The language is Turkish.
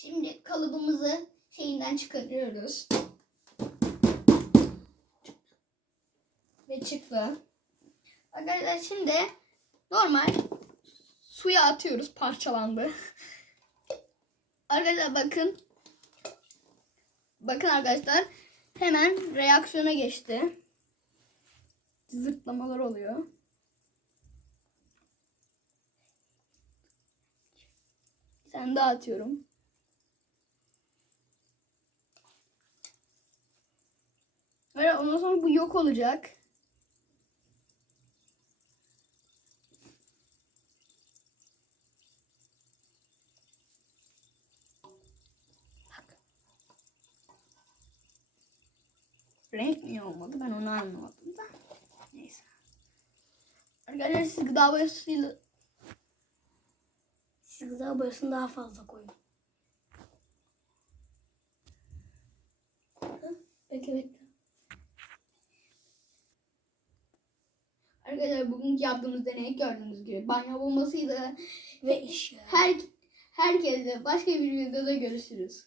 Şimdi kalıbımızı şeyinden çıkarıyoruz. Ve çıktı. Arkadaşlar şimdi normal suya atıyoruz. Parçalandı. Arkadaşlar bakın. Bakın arkadaşlar. Hemen reaksiyona geçti. Zırtlamalar oluyor. Sen daha atıyorum. Böyle ondan sonra bu yok olacak. Renk niye olmadı ben onu anlamadım da. Neyse. Arkadaşlar siz gıda boyasıyla Siz gıda boyasını daha fazla koyun. Bekle bekle. Arkadaşlar bugünkü yaptığımız deney gördüğünüz gibi banyo bulmasıydı. Ve iş. Her herkese başka bir videoda görüşürüz.